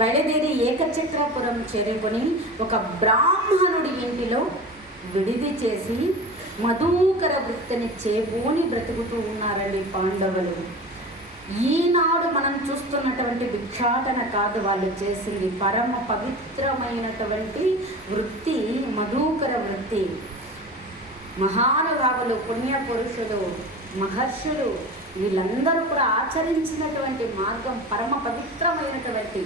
బయలుదేరి ఏకచక్రాపురం చేరుకొని ఒక బ్రాహ్మణుడి ఇంటిలో విడిది చేసి మధుకర వృత్తిని చేబూని బ్రతుకుతూ ఉన్నారండి పాండవులు. ఈనాడు మనం చూస్తున్నటువంటి భిక్షాటన కాదు వాళ్ళు చేసింది, పరమ పవిత్రమైనటువంటి వృత్తి మధుకర వృత్తి. మహానుభావులు, పుణ్యపురుషులు, మహర్షులు వీళ్ళందరూ కూడా ఆచరించినటువంటి మార్గం పరమ పవిత్రమైనటువంటి.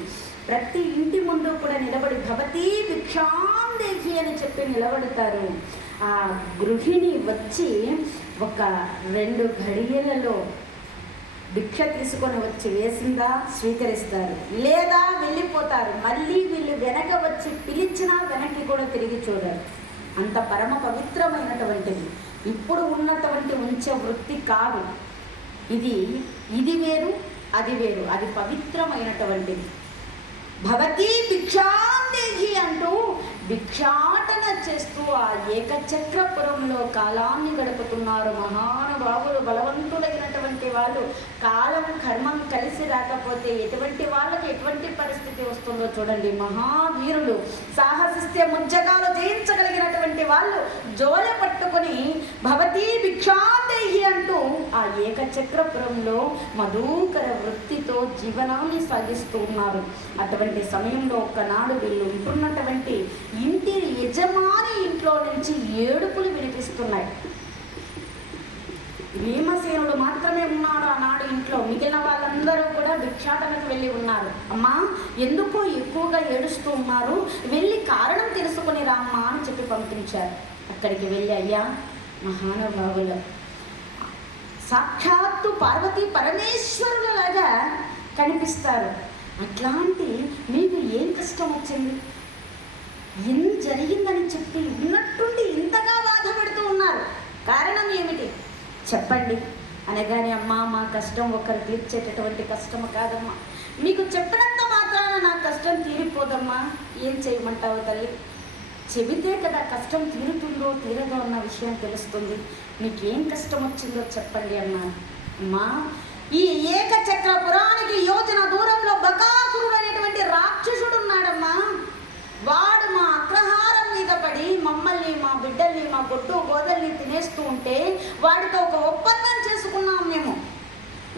ప్రతి ఇంటి ముందు కూడా నిలబడి భవతీ భిక్షాం దేహి అని చెప్పి నిలబడతారు. ఆ గృహిణి వచ్చి ఒక 2 ఘడియలలో భిక్ష తీసుకొని వచ్చి వేసిందా స్వీకరిస్తారు, లేదా వెళ్ళిపోతారు. మళ్ళీ వీళ్ళు వెనక వచ్చి పిలిచినా వెనక్కి కూడా తిరిగి చూడరు. అంత పరమ పవిత్రమైనటువంటిది. ఇప్పుడు ఉన్నటువంటి ఉంచే వృత్తి కాదు ఇది వేరు, అది వేరు. అది పవిత్రమైనటువంటిది. భవతీ భిక్షాందేహి అంటూ భిక్షాటన చేస్తూ ఆ ఏకచక్రపురంలో కాలాన్ని గడుపుతున్నారు మహానుభావులు. బలవంతులైనటువంటి వాళ్ళు కాలం కర్మం కలిసి రాకపోతే ఎటువంటి వాళ్ళకి ఎటువంటి పరిస్థితి వస్తుందో చూడండి. మహావీరులు సాహసిస్తే ముజ్జగాలు జయించగలిగినటువంటి వాళ్ళు జోల పట్టుకొని భవతీ భిక్షాందేహి అంటూ ఆ ఏకచక్రపురంలో మధుకర వృత్తితో జీవనాన్ని సాగిస్తూ ఉన్నారు. అటువంటి సమయంలో ఒక్కనాడు వీళ్ళు ఉంటున్నటువంటి ఇంటి యజమాని ఇంట్లో నుంచి ఏడుపులు వినిపిస్తున్నాయి. భీమసేనుడు మాత్రమే ఉన్నాడు ఆనాడు ఇంట్లో. మిగిలిన వాళ్ళందరూ కూడా భిక్షాటనకు వెళ్ళి ఉన్నారు. అమ్మా ఎందుకో ఎక్కువగా ఏడుస్తూ ఉన్నారు, వెళ్ళి కారణం తెలుసుకుని రామ్మా అని చెప్పి పంపించారు. అక్కడికి వెళ్ళి అయ్యా మహానుభావులు సాక్షాత్తు పార్వతీ పరమేశ్వరులలాగా కనిపిస్తారు, అట్లాంటి మీకు ఏం కష్టం వచ్చింది, ఏం జరిగిందని చెప్పి ఉన్నట్టుండి ఇంతగా బాధపడుతూ ఉన్నారు, కారణం ఏమిటి చెప్పండి అనగానే అమ్మా మా కష్టం ఒకరు తీర్చేటటువంటి కష్టము కాదమ్మా, మీకు చెప్పినంత మాత్రాన నా కష్టం తీరిపోదమ్మా, ఏం చేయమంటావు తల్లి, చెబితే కదా కష్టం తీరుతుందో తీరదో అన్న విషయం తెలుస్తుంది, మీకేం కష్టం వచ్చిందో చెప్పండి అన్నాను. అమ్మా ఈ ఏకచక్రపురానికి యోజన దూరంలో బకాసురుడు అనేటువంటి రాక్షసుడు ఉన్నాడమ్మా, వాడు మా అగ్రహారం మీద పడి మమ్మల్ని మా బిడ్డల్ని మా గొడ్డు గోదల్ని తినేస్తూ ఉంటే వాడితో ఒక ఒప్పందం చేసుకున్నాం మేము,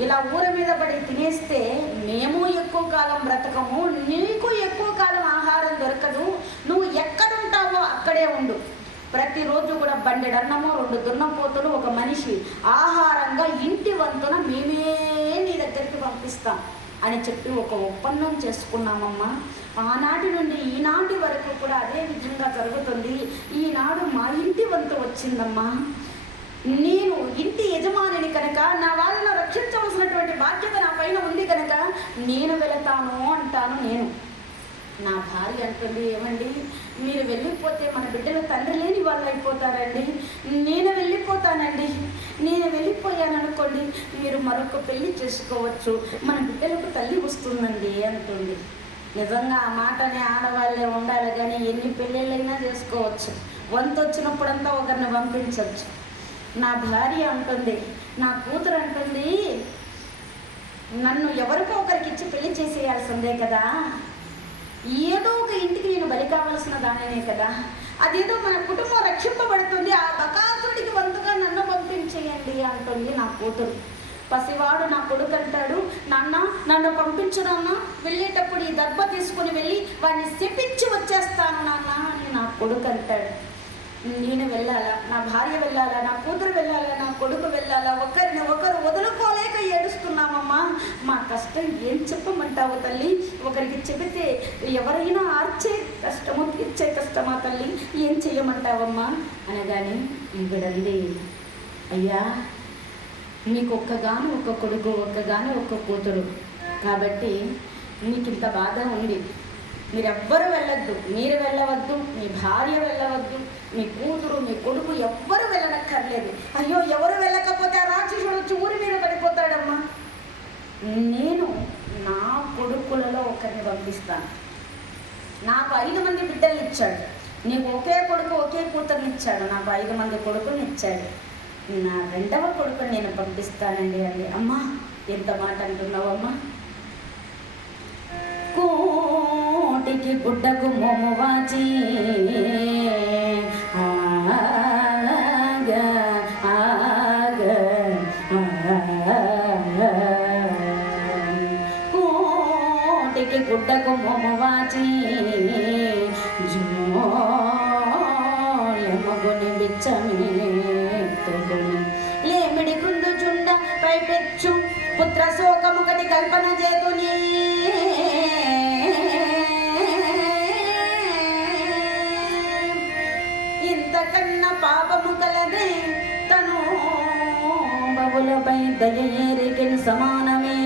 ఇలా ఊరి మీద పడి తినేస్తే మేము ఎక్కువ కాలం బ్రతకము, నీకు ఎక్కువ కాలం ఆహారం దొరకదు, నువ్వు ఎక్కడుంటావో అక్కడే ఉండు, ప్రతిరోజు కూడా బండెడన్నమో 2 దున్నపోతులు ఒక మనిషి ఆహారంగా ఇంటి వంతున మేమే నీ దగ్గరికి పంపిస్తాం అని చెప్పి ఒక ఒప్పందం చేసుకున్నామమ్మా. ఆనాటి నుండి ఈనాటి వరకు కూడా అదే విధంగా జరుగుతుంది. ఈనాడు మా ఇంటి వంతు వచ్చిందమ్మా, నేను ఇంటి యజమానిని కనుక నా వాళ్ళను రక్షించవలసినటువంటి బాధ్యత నా పైన ఉంది కనుక నేను వెళతాను అంటాను. నా భార్య అంటుంది, ఏమండి మీరు వెళ్ళిపోతే మన బిడ్డలు తండ్రి లేని వాళ్ళు అయిపోతారండి, నేను వెళ్ళిపోతానండి, నేను వెళ్ళిపోయాను అనుకోండి మీరు మరొక పెళ్లి చేసుకోవచ్చు, మన బిడ్డలకు తల్లి వస్తుందండి అంటుంది. నిజంగా ఆ మాటని ఆడవాళ్ళే ఉండాలి కానీ ఎన్ని పెళ్ళిళ్ళైనా చేసుకోవచ్చు, వంతు వచ్చినప్పుడంతా ఒకరిని పంపించవచ్చు. నా భార్య అంటుంది, నా కూతురు అంటుంది, నన్ను ఎవరికో ఒకరికి ఇచ్చి పెళ్లి చేసేయాల్సిందే కదా, ఏదో ఒక ఇంటికి నేను బలి కావలసిన దానినే కదా, అదేదో మన కుటుంబం రక్షింపబడుతుంది, ఆ బకాసుడికి వంతుగా నన్ను పంపించేయండి అంటుంది నా కూతురు. పసివాడు నా కొడుకు అంటాడు, నాన్న నన్ను పంపించు నాన్న, వెళ్ళేటప్పుడు ఈ దర్భ తీసుకుని వెళ్ళి వాడిని శపించి వచ్చేస్తాను నాన్న అని నా కొడుకు అంటాడు. నేను వెళ్ళాలా, నా భార్య వెళ్ళాలా, నా కూతురు వెళ్ళాలా, నా కొడుకు వెళ్ళాలా, ఒకరిని ఒకరు వదులుకోలేక ఏడుస్తున్నామమ్మా. మా కష్టం ఏం చెప్పమంటావు తల్లి? ఒకరికి చెబితే ఎవరైనా ఆర్చే కష్టము తీర్చే కష్టమా తల్లి, ఏం చెయ్యమంటావమ్మా అనగానే ఈవిడంది, అయ్యా మీకు ఒక్కగాను ఒక్క కొడుకు, ఒక్కగాను ఒక్క కూతురు కాబట్టి మీకు ఇంత బాధ ఉంది. మీరెవ్వరు వెళ్ళొద్దు, మీరు వెళ్ళవద్దు, మీ భార్య వెళ్ళవద్దు, మీ కూతురు మీ కొడుకు ఎవ్వరు వెళ్ళనక్కర్లేదు. అయ్యో ఎవరు వెళ్ళకపోతే ఆ రాక్షసుడు వచ్చి ఊరి మీద పడిపోతాడమ్మా. నేను నా కొడుకులలో ఒకరిని పంపిస్తాను. నాకు 5 మంది బిడ్డలు ఇచ్చాడు, నీకు ఒకే కొడుకు ఒకే కూతురుని ఇచ్చాడు, నాకు 5 మంది కొడుకుని ఇచ్చాడు, నా 2వ కొడుకుని నేను పంపిస్తానండి అండి. అమ్మా ఎంత మాట అంటున్నావమ్మా? కోటికి గుడ్డకు మోమువాచి కోటికి గుడ్డకు మోమువాచి జోలెమగుని బిచ్చమే లేమిడి గుండు చుండ పైపెచ్చు పుత్ర శోకముకటి కల్పన చేతుని ఇంతకన్నా పాపము కలదే తను బబులపై దయయేరికెను సమానమే.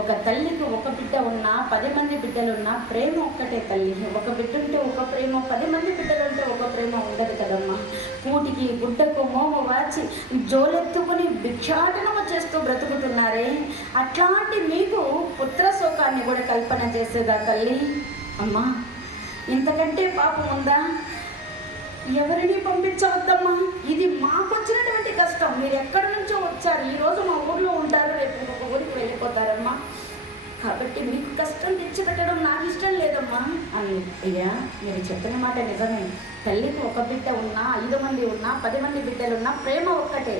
ఒక తల్లికి ఒక బిడ్డ ఉన్నా 10 మంది బిడ్డలున్నా ప్రేమ ఒక్కటే తల్లి. ఒక బిడ్డ ఉంటే ఒక ప్రేమ, 10 మంది బిడ్డలు ఉంటే ఒక ప్రేమ ఉండదు కదమ్మా. కూటికి గుడ్డకు మోము వాచి జోలెత్తుకుని భిక్షాటనము చేస్తూ బ్రతుకుతున్నారే, అట్లాంటి మీకు పుత్ర శోకాన్ని కూడా కల్పన చేసేదా తల్లి? అమ్మా ఇంతకంటే పాపం ఉందా? ఎవరిని పంపించవద్దమ్మా, ఇది మాకు వచ్చినటువంటి కష్టం. మీరు ఎక్కడి నుంచో వచ్చారు, ఈరోజు మా ఊర్లో ఉంటారు, రేపు ఇంకొక ఊరికి వెళ్ళిపోతారమ్మా, కాబట్టి మీకు కష్టం తెచ్చిపెట్టడం నాకు ఇష్టం లేదమ్మా అని. అయ్యా మీరు చెప్పిన మాట నిజమే, తల్లికి ఒక బిడ్డ ఉన్నా 5 మంది ఉన్నా 10 మంది బిడ్డలున్నా ప్రేమ ఒక్కటే.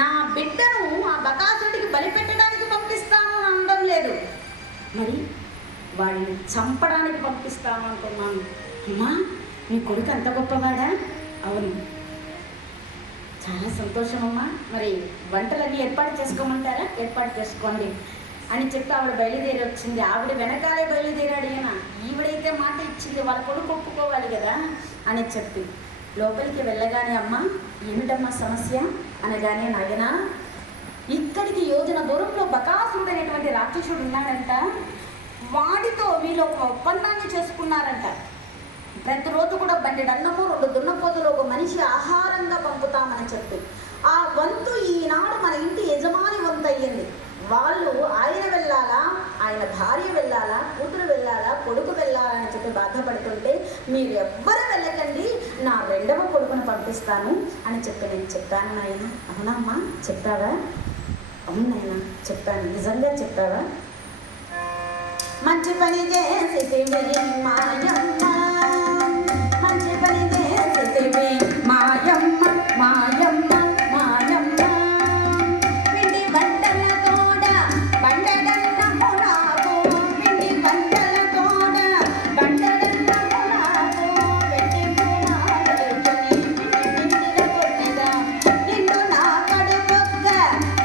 నా బిడ్డను ఆ బకాసుడికి బలిపెట్టడానికి పంపిస్తాను అనడం లేదు, మరి వాడిని చంపడానికి పంపిస్తాను అంటున్నాను. అమ్మా నీ కొడుకు అంత గొప్పవాడా? అవును, చాలా సంతోషం అమ్మా. మరి వంటలన్నీ ఏర్పాటు చేసుకోమంటారా? ఏర్పాటు చేసుకోండి అని చెప్పి ఆవిడ బయలుదేరి వచ్చింది. ఆవిడ వెనకాలే బయలుదేరాడు ఈయన. ఈవిడైతే మాట ఇచ్చింది, వాళ్ళ కొడుకు ఒప్పుకోవాలి కదా అని చెప్పి లోపలికి వెళ్ళగానే, అమ్మ ఏమిటమ్మా సమస్య అనగానే, నాయన ఇక్కడికి యోజన దూరంలో బకాసురుడు అనేటువంటి రాక్షసుడు ఉన్నాడంట, వాడితో వీళ్ళు ఒక ఒప్పందాన్ని చేసుకున్నారంట. ప్రతిరోజు కూడా బండి అన్నము 2 దున్నపోతులు ఒక మనిషి ఆహారంగా పంపుతామని చెప్పి ఆ వంతు ఈనాడు మన ఇంటి యజమాని వంతు అయ్యింది. వాళ్ళు ఆయన వెళ్ళాలా, ఆయన భార్య వెళ్ళాలా, కూతురు వెళ్ళాలా, కొడుకు వెళ్ళాలా అని చెప్పి బాధపడుతుంటే, మీరు ఎవ్వరు వెళ్ళకండి, నా 2వ కొడుకును పంపిస్తాను అని చెప్పి నేను చెప్పాను. నాయన అవునమ్మా చెప్పావా? అవును నాయన చెప్పాను. నిజంగా చెప్పావా? మంచి పని చేసి మాయమ్మ, మంచి పని చేసి మాయమ్మ, మాయమ్మ మాయమ్మ పిండి బట్టల తోడ బండడన్నము నాకు, పిండి బట్టల తోడ బండడన్నము నాకు, వెట్టి పూనాలని పిండిల కొట్టెద నిన్ను నా కడుపొక్క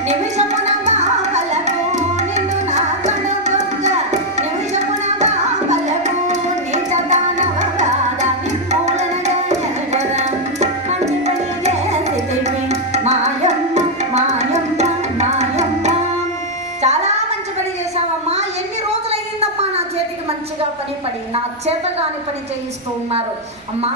నిమిషమున బావలకు పని పడి నా చేత కాని పని చేయిస్తూ ఉన్నారు. అమ్మా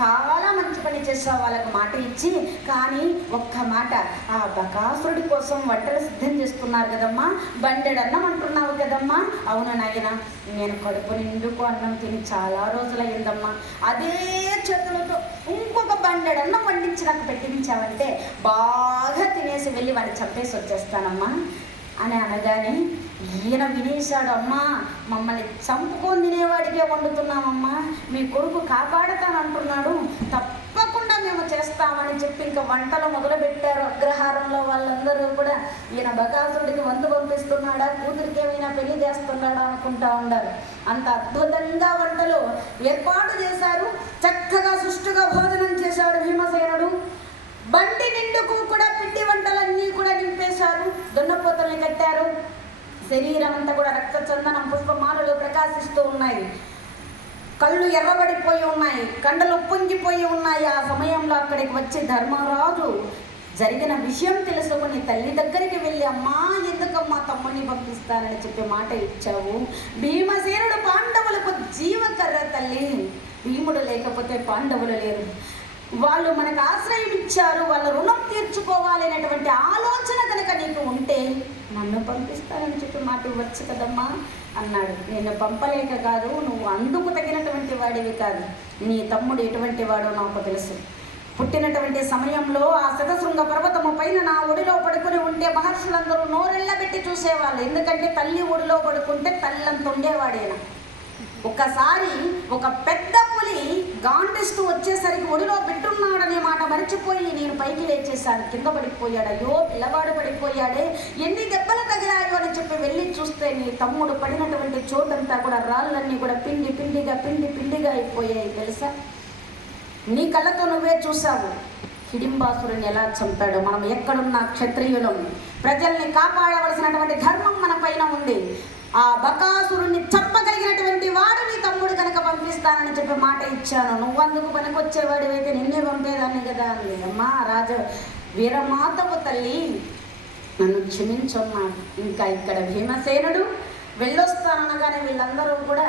చాలా మంచి పని చేసావు వాళ్ళకు మాట ఇచ్చి, కానీ ఒక్క మాట, ఆ బకాసురుడి కోసం వంటలు సిద్ధం చేస్తున్నారు కదమ్మా, బండెడన్నం అంటున్నావు కదమ్మా. అవును నాయన, నేను కడుపు నిండుకు అన్నం తిని చాలా రోజులయ్యిందమ్మా. అదే చేతులతో ఇంకొక బండెడన్నం వండించి నాకు పెట్టించావంటే బాగా తినేసి వెళ్ళి వాడిని చంపేసి వచ్చేస్తానమ్మా అని అనగానే ఈయన వినేశాడు. అమ్మా మమ్మల్ని చంపుకొని తినేవాడికే వండుతున్నామమ్మా, మీ కొడుకు కాపాడతానంటున్నాడు, తప్పకుండా మేము చేస్తామని చెప్పి ఇంకా వంటలు మొదలుపెట్టారు. అగ్రహారంలో వాళ్ళందరూ కూడా ఈయన బకాసురుడికి వంతు పంపిస్తున్నాడా, కూతురికి ఏమైనా పెళ్లి చేస్తున్నాడా అనుకుంటా ఉన్నారు. అంత అద్భుతంగా వంటలు ఏర్పాటు చేశారు. చక్కగా సుష్టుగా భోజనం చేశాడు భీమసేనుడు. బండి నిండుకు కూడా పిండి వంటలన్నీ కూడా నింపేశారు. దున్నపోతల్ని కట్టారు. శరీరం అంతా కూడా రక్త చందనం పుష్పమాలలు ప్రకాశిస్తూ ఉన్నాయి. కళ్ళు ఎర్రబడిపోయి ఉన్నాయి, కండలు పొంగిపోయి ఉన్నాయి. ఆ సమయంలో అక్కడికి వచ్చి ధర్మరాజు జరిగిన విషయం తెలుసుకుని తల్లి దగ్గరికి వెళ్ళి, అమ్మా ఎందుకమ్మా తమ్ముడిని పంపిస్తానని చెప్పి మాట ఇచ్చావు. భీమసేనుడు పాండవులకు జీవకర్ర తల్లి, భీముడు లేకపోతే పాండవులు లేరు. వాళ్ళు మనకు ఆశ్రయం ఇచ్చారు, వాళ్ళ రుణం తీర్చుకోవాలి అనేటువంటి ఆలోచన కనుక నీకు ఉంటే నన్ను పంపిస్తానని చెప్పి మాట ఇవ్వచ్చు కదమ్మా అన్నాడు. నేను పంపలేక కాదు, నువ్వు అందుకు తగినటువంటి వాడివి కాదు. నీ తమ్ముడు ఎటువంటి వాడో నాకు తెలుసు. పుట్టినటువంటి సమయంలో ఆ శతశృంగ పర్వతము పైన నా ఒడిలో పడుకుని ఉంటే మహర్షులందరూ నోరెళ్ళబెట్టి చూసేవాళ్ళు. ఎందుకంటే తల్లి ఒడిలో పడుకుంటే తల్లంత ఉండేవాడేనా. ఒక్కసారి ఒక పెద్ద పులి గాండిస్తూ వచ్చేసరికి ఒడిలో బిడ్డున్నాడనే మాట మర్చిపోయి నేను పైకి లేచేశాను. కింద పడిపోయాడు. అయ్యో పిల్లవాడు పడిపోయాడే, ఎన్ని దెబ్బలు తగిలాయో అని చెప్పి వెళ్ళి చూస్తే నీ తమ్ముడు పడినటువంటి చోటంతా కూడా రాళ్ళన్నీ కూడా పిండి పిండిగా అయిపోయాయి తెలుసా. నీ కళ్ళతో నువ్వే చూసావు హిడింబాసురుని ఎలా చంపాడు. మనం ఎక్కడున్న క్షత్రియులం, ప్రజల్ని కాపాడవలసినటువంటి ధర్మం మన పైన ఉంది. ఆ బకాసురుణ్ణి చంపగలిగినటువంటి వాడు నీ తమ్ముడు కనుక పంపిస్తానని చెప్పి మాట ఇచ్చాను. నువ్వందుకు పనికొచ్చేవాడివైతే నిన్నే పంపేదాన్ని కదా అంది. అమ్మా వీరమాతవు తల్లి, నన్ను క్షమించున్నాడు. ఇంకా ఇక్కడ భీమసేనుడు వెళ్ళొస్తాననగానే వీళ్ళందరూ కూడా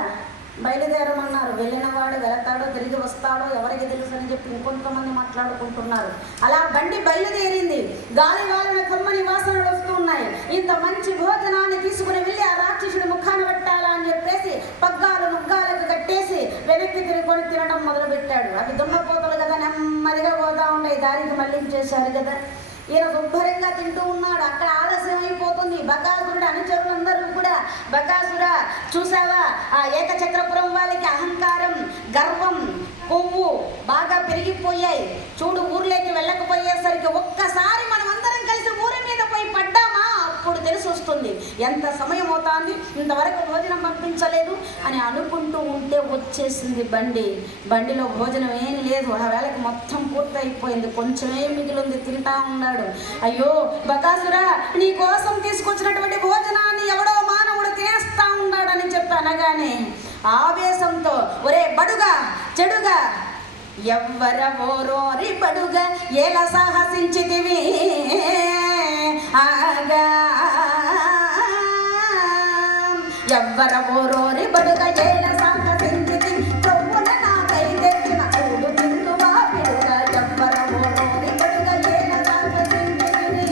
బయలుదేరమన్నారు. వెళ్ళినవాడు వెళతాడో తిరిగి వస్తాడో ఎవరికి తెలుసు అని చెప్పి ఇంకొంతమంది మాట్లాడుకుంటున్నారు. అలా బండి బయలుదేరింది. గాలి వాలిన కమ్మని వాసనలు వస్తూ ఉన్నాయి. ఇంత మంచి భోజనాన్ని తీసుకుని వెళ్ళి ఆ రాక్షసుడి ముఖాన్ని పెట్టాలా అని చెప్పేసి పగ్గాలు ముగ్గాలకు కట్టేసి వెనక్కి తిరుగుకొని తినడం మొదలుపెట్టాడు. అవి దున్నపోతలు కదా, నెమ్మదిగా పోతా ఉన్నాయి, దారికి మళ్ళించేశారు కదా. ఈయన శుభ్రంగా తింటూ ఉన్నాడు. అక్కడ ఆలస్యం అయిపోతుంది. బకాసురుడు అనుచరులందరూ కూడా, బకాసురా చూసావా ఆ ఏకచక్రపురం వాళ్ళకి అహంకారం, గర్వం, కొవ్వు బాగా పెరిగిపోయాయి. చూడు ఊర్లోకి వెళ్ళకపోయేసరికి ఒక్కసారి మనం అందరం కలిసి ఊరి మీద పోయి పడ్డామా అప్పుడు తెలిసి వస్తుంది ఎంత సమయం అవుతుంది, ఇంతవరకు భోజనం పంపించలేదు అని అనుకుంటూ ఉంటే వచ్చేసింది బండి. బండిలో భోజనం ఏం లేదు. ఆ వేళకి మొత్తం పూర్తయిపోయింది. కొంచెమే మిగిలింది. తింటా ఉన్నాడు. అయ్యో బకాసురా, నీ కోసం తీసుకొచ్చినటువంటి భోజనాన్ని ఎవడో మానవుడు తినేస్తా ఉన్నాడని చెప్పి అనగానే ఆవేశంతో, ఒరే బడుగా చెడుగా, ఎవ్వరవోరోరి బడుగా ఎలా సాహసించితివి ఆగా, ఎవ్వరవోరోరి బడుగా ఎలా సాహసించితి కొవ్వున నాకై తెచ్చిన కూడు తిందువా పిడుగా, ఎవ్వరవోరోరి బడుగా ఎలా సాహసించితివి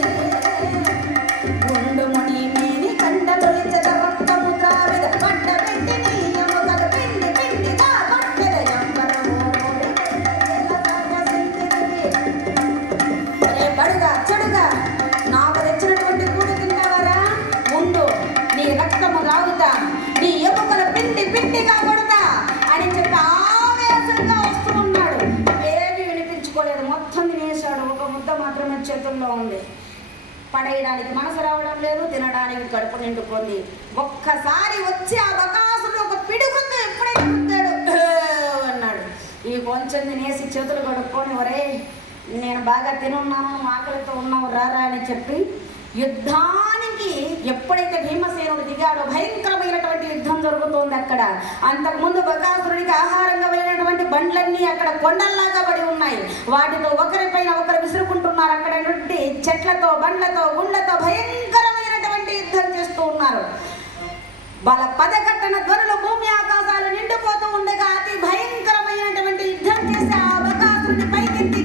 గుండు ముని మేని కండలొలిచెద రక్తము త్రావిద పడ్డ పెట్టి నీ ఎముకలు పిండి పిండిగా కొట్టెద, ఎవ్వరవోరోరి బడుగా ఎలా సాహసించితివి. ఒరే బడుగా చెడుగా, నాకు తెచ్చినటువంటి కూడు తింటావరా, ముందు నీ రక్తము రావుతా, నీ ఎముకలు పిండిగా కొడతా అని చెప్పి ఆవేశంగా వస్తూ ఉన్నాడు. ఏమీ వినిపించుకోలేదు. మొత్తం తినేశాడు. ఒక ముద్ద మాత్రమే చేతుల్లో ఉంది. పడేయడానికి మనసు రావడం లేదు, తినడానికి కడుపు నిండుకుంది. ఒక్కసారి వచ్చి ఆ బకాసుడు ఒక పిడుగుంది ఎప్పుడైతే గుద్దాడు అన్నాడు. ఈ కొంచెం తినేసి చేతులు కడుక్కొని, ఒరే నేను బాగా తినున్నాను, ఆకలితో ఉన్నావు రారా అని చెప్పి యుద్ధానికి ఎప్పుడైతే భీమసేనుడు దిగాడో భయంకరమైనటువంటి యుద్ధం జరుగుతోంది అక్కడ. అంతకుముందు బకాసురుడికి ఆహారంగా వెళ్ళినటువంటి బండ్లన్నీ అక్కడ కొండల్లాగా పడి ఉన్నాయి. వాటితో ఒకరిపైన ఒకరు విసురుకుంటున్నారు. అక్కడ నుండి చెట్లతో, బండ్లతో, గుండ్లతో భయంకరమైనటువంటి యుద్ధం చేస్తూ ఉన్నారు. వాళ్ళ పదకట్టన ధ్వనులు భూమి ఆకాశాలు ఉండగా అతి భయంకరమైనటువంటి యుద్ధం చేసి ఆ బకాసురుని పైకెత్తి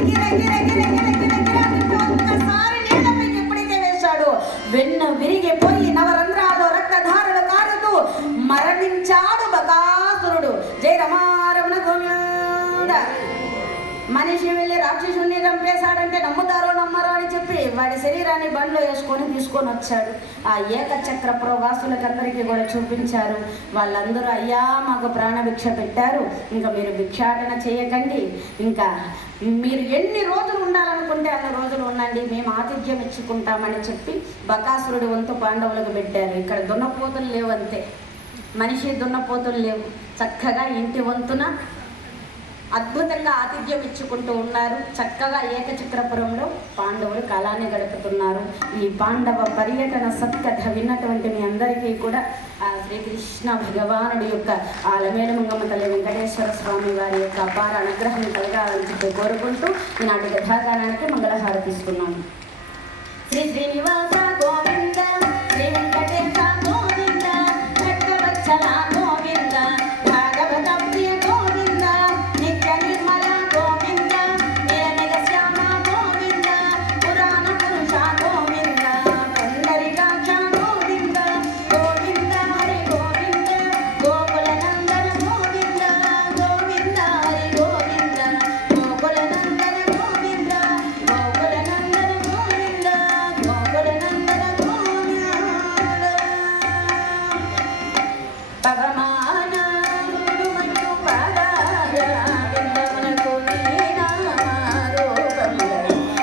ఒక్కసారి నీళ్ళపైకి ఎప్పుడైతే వేశాడో వెన్ను విరిగిపోయి నవరంధ్రాల్లో రక్తధారలు కారుతూ మరణించాడు బకాసురుడు. జయ రమారమణ గోవింద. మనిషి వెళ్ళి రాక్షసుని చంపేశాడంటే నమ్ముతారో నమ్మరో అని చెప్పి వాడి శరీరాన్ని బండ్లో తీసుకొని వచ్చాడు. ఆ ఏకచక్ర ప్రవాసులకందరికీ కూడా చూపించారు. వాళ్ళందరూ అయ్యా మాకు ప్రాణభిక్ష పెట్టారు, ఇంకా మీరు భిక్షాటన చేయకండి, ఇంకా మీరు ఎన్ని రోజులు ఉండాలనుకుంటే అన్ని రోజులు ఉండండి, మేము ఆతిథ్యం ఇచ్చుకుంటామని చెప్పి బకాసురుడు వంతు పాండవులకు పెట్టారు. ఇక్కడ దున్నపోతులు లేవు, అంతే, మనిషి దున్నపోతులు లేవు. చక్కగా ఇంటి వంతున అద్భుతంగా ఆతిథ్యం ఇచ్చుకుంటూ ఉన్నారు. చక్కగా ఏకచక్రపురంలో పాండవులు కాలాన్ని గడుపుతున్నారు. ఈ పాండవ పర్యటన సత్కథ విన్నటువంటి మీ అందరికీ కూడా ఆ శ్రీకృష్ణ భగవానుడి యొక్క ఆ అలమేలుమంగమ్మ తల్లి వెంకటేశ్వర స్వామి వారి యొక్క అపార అనుగ్రహం కలగాలని చెప్పి కోరుకుంటూ ఈనాటి కథాగానానికి మంగళహారతి తీసుకున్నాము. శ్రీ శ్రీనివాస గోవింద, శ్రీ వెంకటేశ గోవింద, భక్తవత్సల గోవింద, భాగవత ప్రియ గోవింద, నిత్య నిర్మల గోవింద, నిరనగ శ్యామ గోవింద, పురాణ పురుష గోవింద, పుండరీకాక్ష గోవింద, గోవింద హరి గోవింద, గోకుల నందన గోవింద, గోవింద హరి గోవింద, గోకుల నందన గోవింద, గోకుల నందన గోవింద, గోకుల నందన గోవింద. పవమానముడు మట్టు పాదార విందమునకు నీ నామరూపముల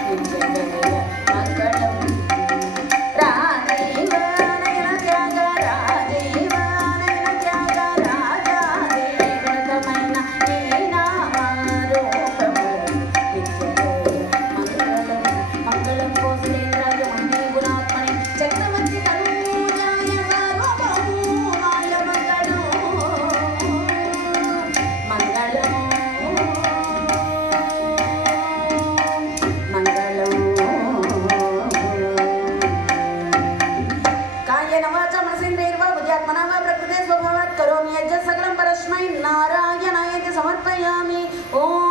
నిత్యగల మంగళం. రాజీవానయన త్యాగ రాజీవానయన త్యాగ రాజాదేవతమైన నీ నామరూపముల నిత్యగల మంగళం. మంగళం కోసలేంద్రాయ మహీ గుణాత్మని చక్రవర్తి తనూజాయ సార్వభౌమాయ మంగళం. మంగళం మంగళం. కాయేన వాచా మనసేంద్రియైర్వా బుద్ధ్యాత్మనా వా ప్రకృతే స్వభావాత్ కరోమి యజ్జత్ సకలం పరస్మై నారాయణాయేతి సమర్పయామి. ఓం